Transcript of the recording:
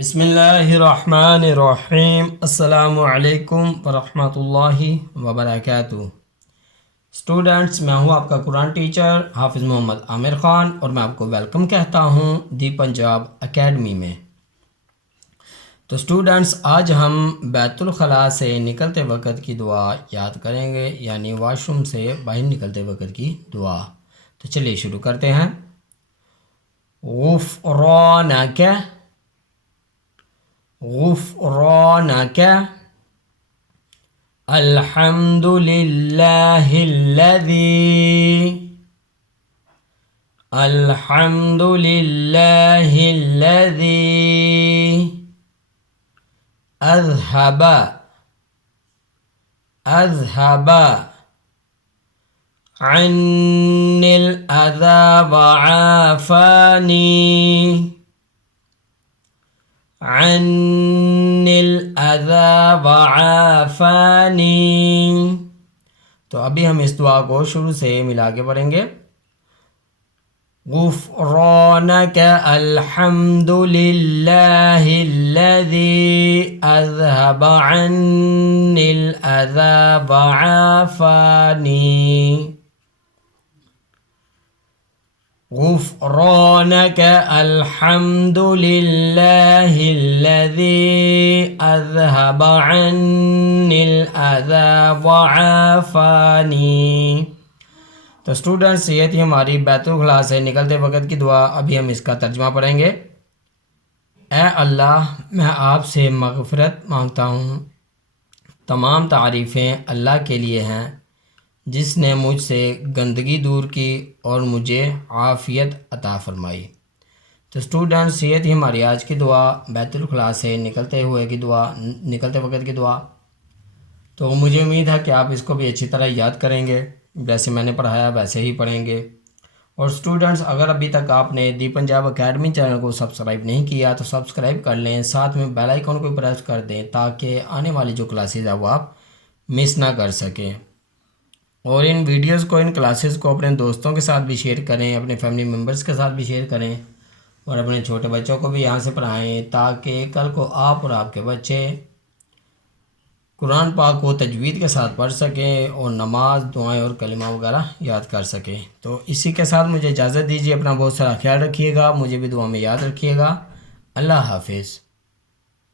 بسم اللہ الرحمن الرحیم۔ السلام علیکم ورحمۃ اللہ وبرکاتہ۔ اسٹوڈنٹس، میں ہوں آپ کا قرآن ٹیچر حافظ محمد عامر خان، اور میں آپ کو ویلکم کہتا ہوں دی پنجاب اکیڈمی میں۔ تو اسٹوڈنٹس، آج ہم بیت الخلاء سے نکلتے وقت کی دعا یاد کریں گے، یعنی واش روم سے باہر نکلتے وقت کی دعا۔ تو چلیے شروع کرتے ہیں۔ غفرانک غفرانک الحمد للہ الحمد للہ اذهب عني الأذى وعافاني تو ابھی ہم اس دعا کو شروع سے ملا کے پڑھیں گے۔ غفرانک الحمد للہ الذی اذهب عني الأذى وعافاني غفرانک الحمد للہ الذی اذهب عني الأذى وعافاني۔ تو اسٹوڈنٹس، یہ تھی ہماری بیت الخلاء سے نکلتے وقت کی دعا۔ ابھی ہم اس کا ترجمہ پڑھیں گے۔ اے اللہ، میں آپ سے مغفرت مانگتا ہوں۔ تمام تعریفیں اللہ کے لیے ہیں جس نے مجھ سے گندگی دور کی اور مجھے عافیت عطا فرمائی۔ تو اسٹوڈنٹس، یہ تھی ہماری آج کی دعا، بیت الخلاء سے نکلتے وقت کی دعا۔ تو مجھے امید ہے کہ آپ اس کو بھی اچھی طرح یاد کریں گے، جیسے میں نے پڑھایا ویسے ہی پڑھیں گے۔ اور اسٹوڈنٹس، اگر ابھی تک آپ نے دی پنجاب اکیڈمی چینل کو سبسکرائب نہیں کیا تو سبسکرائب کر لیں، ساتھ میں بیل آئیکن کو پریس کر دیں تاکہ آنے والی جو کلاسز ہیں وہ آپ مس نہ کر سکیں۔ اور ان ویڈیوز کو، ان کلاسز کو اپنے دوستوں کے ساتھ بھی شیئر کریں، اپنے فیملی ممبرز کے ساتھ بھی شیئر کریں، اور اپنے چھوٹے بچوں کو بھی یہاں سے پڑھائیں تاکہ کل کو آپ اور آپ کے بچے قرآن پاک کو تجوید کے ساتھ پڑھ سکیں اور نماز، دعائیں اور کلمہ وغیرہ یاد کر سکیں۔ تو اسی کے ساتھ مجھے اجازت دیجیے، اپنا بہت سارا خیال رکھیے گا، مجھے بھی دعا میں یاد رکھیے گا۔ اللہ حافظ۔